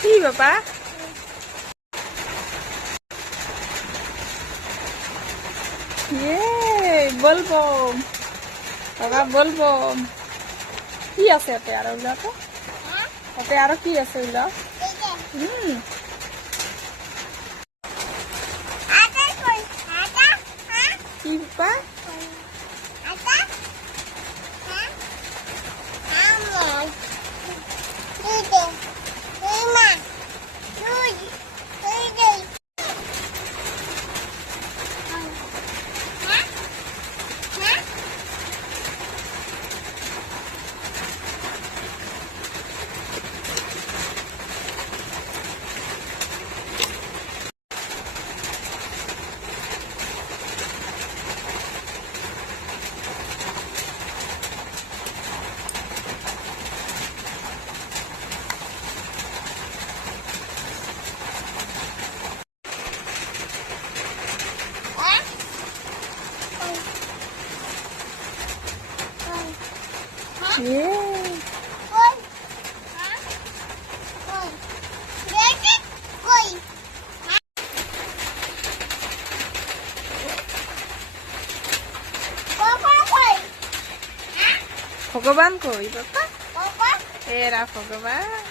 কি বাবা বলবো বাবা বলবো কি আছে ওতে আর ওগুলো ওতে আরো কি আছে ওগুলো কি বাবা ভগবান কই বাবা এরা ভগবান